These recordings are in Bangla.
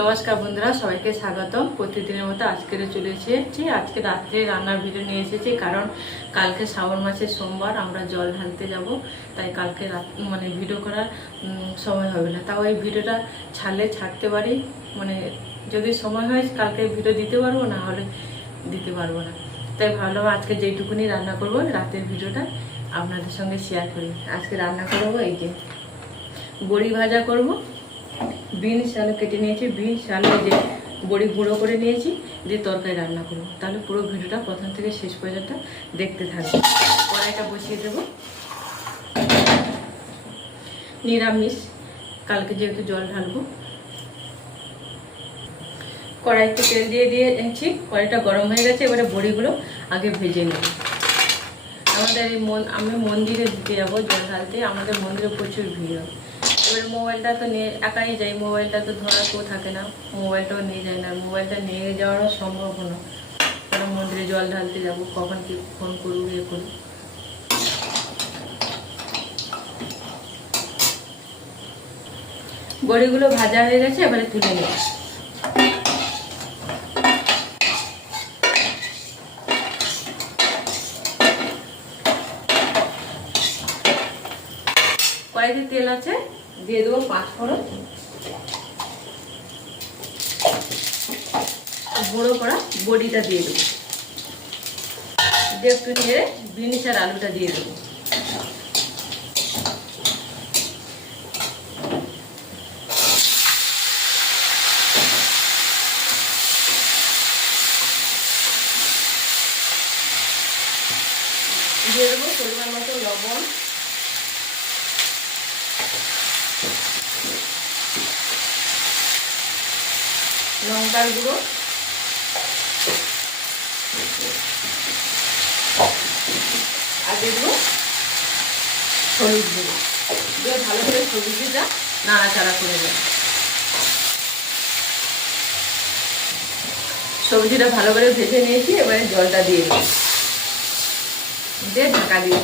নমস্কার বন্ধুরা, সবাইকে স্বাগতম। প্রতিদিনের মতো আজকের চলে এসেছি। আজকে রাত্রে রান্নার ভিডিও নিয়ে এসেছি, কারণ কালকে শ্রাবণ মাসের সোমবার, আমরা জল ঢালতে যাব। তাই কালকে রাত মানে ভিডিও করার সময় হবে না। তাও এই ভিডিওটা ছাড়লে ছাড়তে পারি। মানে যদি সময় হয়, কালকে ভিডিও দিতে পারব, না হলে দিতে পারব না। তাই ভাবলাম আজকে যেইটুকুনি রান্না করব, রাতের ভিডিওটা আপনাদের সঙ্গে শেয়ার করি। আজকে রান্না করব এই যে বড়ি ভাজা করব বিনস আলু কেটে নিয়েছি বিনস আলু যে বড়ি গুঁড়ো করে নিয়েছি, দিয়ে তরকারি রান্না করব। তাহলে পুরো ভিডিওটা প্রথম থেকে শেষ পর্যন্ত দেখতে থাকবে। কড়াইটা বসিয়ে দেবো। নিরামিষ। কালকে যেহেতু জল ঢালবো। কড়াইতে তেল দিয়ে দিয়েছি। কড়াইটা গরম হয়ে গেছে, এবারে বড়িগুলো আগে ভেজে নেব। আমাদের মন আমি মন্দিরে দিতে যাব জল ঢালতে। আমাদের মন্দিরে প্রচুর ভিড় হয়। এবারে মোবাইলটা তো নিয়ে একাই যাই, মোবাইলটা তো ধরা কেউ থাকে না। মোবাইলটাও নিয়ে যায় না, মোবাইলটা নিয়ে যাওয়ারও সম্ভব না। কারণ মন্দিরে জল ঢালতে যাব, কখন কি ফোন করুক ইয়ে করুক। বড়িগুলো ভাজা হয়ে গেছে, এবারে তুলে নেব। কড়াইতে তেল আছে? দিয়ে দেবো পাঁচ ফোড়ন। গুঁড়ো করা বড়িটা দিয়ে দেবো। দিয়ে একটু নেড়ে বিনিস আর আলুটা দিয়ে দেবো। দিয়ে দেবো পরিমাণ মতো লবণ। লঙ্কার গুঁড়ো। আর দেবো হলুদ গুঁড়ো। দিয়ে ভালো করে সবজিটা নাড়াচাড়া করে দেবো সবজিটা ভালো করে ভেজে নিয়েছি, এবারে জলটা দিয়ে দেবো। দিয়ে ঢাকা দিয়ে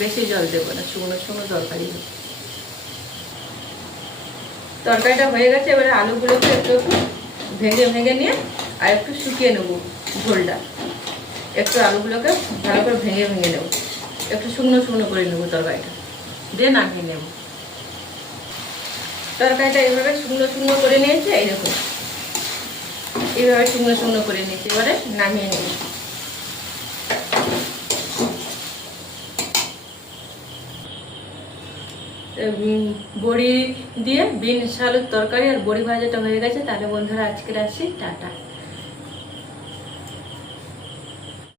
বেশি জল দেবো না, শুকনো শুকনো তরকারি তরকারিটা হয়ে গেছে, এবারে আলুগুলোকে একটু একটু ভেঙে ভেঙে নিয়ে আর একটু শুকিয়ে নেব ঝোলটা। একটু আলুগুলোকে ভালো করে ভেঙে ভেঙে নেব। একটু শুকনো শুকনো করে নেব তরকারিটা। দিয়ে নামিয়ে নেব। তরকারিটা এইভাবে শুকনো শুকনো করে নিয়েছি, এই দেখুন। এইভাবে শুকনো শুকনো করে নিয়েছি, এবারে নামিয়ে নেব। বড়ি দিয়ে বিন, শালুর তরকারি আর বড়ি ভাজাটা হয়ে গেছে। তাহলে বন্ধুরা আজকে আসি টাটা।